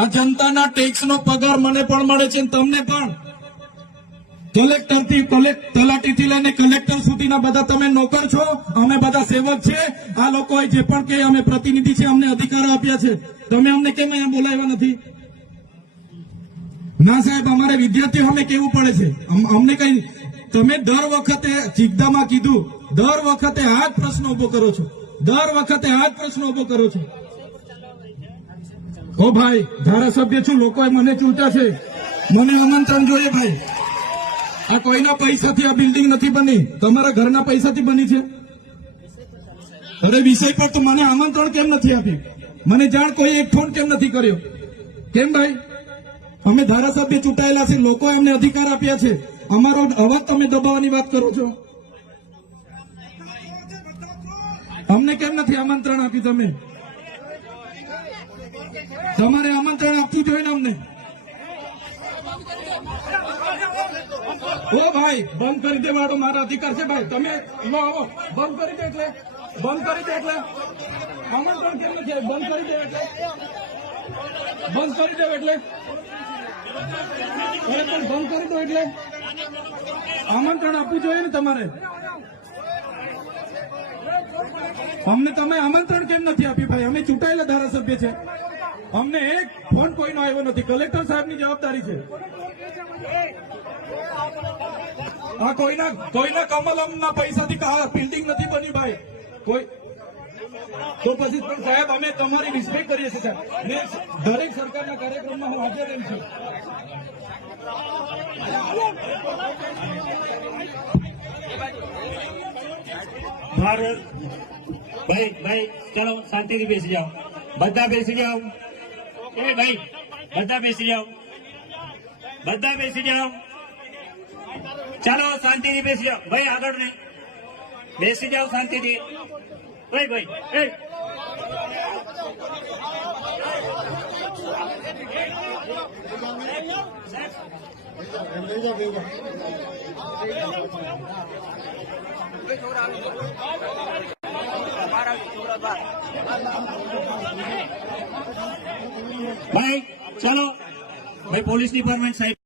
આ જનતાના ટેક્સનો પગાર મને પણ મળે છે, તમને પણ. કલેક્ટરથી તલાટીથી લઈને કલેક્ટર સુધીના બધા તમે નોકર છો, અમે બધા સેવક છે. આ લોકોએ જે પણ કે અમે પ્રતિનિધિ છે, અમને અધિકારો આપ્યા છે. તમે અમને કેમ અહીંયા બોલાવ્યા નથી? ના સાહેબ, અમારે વિદ્યાર્થીઓ અમને કેવું પડે છે. અમને કઈ તમે દર વખતે ચિકદામાં કીધું, દર વખતે આ જ પ્રશ્ન ઉભો કરો છો, દર વખતે આ જ પ્રશ્ન ઉભો કરો છો. ઓ ભાઈ, ધારાસભ્ય છું, લોકોએ મને ચૂંટ્યા છે, મને આમંત્રણ જોઈએ ભાઈ. આ કોઈના પૈસાથી આ બિલ્ડિંગ નથી બની, તમારા ઘરના પૈસાથી બની છે. અરે વિષય પર તો મને આમંત્રણ કેમ નથી આપ્યું? મને જાણ કોઈ એક ફોન કેમ નથી કર્યો? કેમ ભાઈ? અમે ધારાસભ્ય ચૂંટાયેલા છે, લોકોએ અમને અધિકાર આપ્યા છે, અમારો અવાજ તમે દબાવવાની વાત કરો છો. અમને કેમ નથી આમંત્રણ આપ્યું? તમે તમારે આમંત્રણ આપવું જોઈએ ને અમને. ઓ ભાઈ, બંધ કરી દેવાડો, મારો અધિકાર છે ભાઈ. તમે લો આવો, બંધ કરી દે એટલે આમંત્રણ કેમ નથી? બંધ કરી દે એટલે બંધ કરી દો એટલે બંધ કરી દો એટલે આમંત્રણ આપવું જોઈએ ને તમારે. અમને તમે આમંત્રણ કેમ નથી આપ્યું ભાઈ? અમે ચૂંટાયેલા ધારાસભ્ય છે, અમને એક ફોન કોઈનો આવ્યો નથી. કલેક્ટર સાહેબની જવાબદારી છે. આ કોઈના કમલમના પૈસાથી બિલ્ડિંગ નથી બની ભાઈ. કોઈ તો પછી પણ સાહેબ, અમે તમારી રિસ્પેક્ટ કરીએ છીએ સાહેબ. ને દરેક સરકારના કાર્યક્રમમાં હું હાજર રહું છું. ભારત ભાઈ ચલો શાંતિથી બેસી જાઓ, બધા બેસી જાઓ. એ ભાઈ બધા બેસી જાઓ, બધા બેસી જાઓ. ચાલો શાંતિથી બેસી જાઓ ભાઈ, આગળ નહીં, બેસી જાઓ શાંતિથી. ભાઈ એ ભાઈ ચલો ભાઈ, પોલીસ ડિપાર્ટમેન્ટ સાહેબ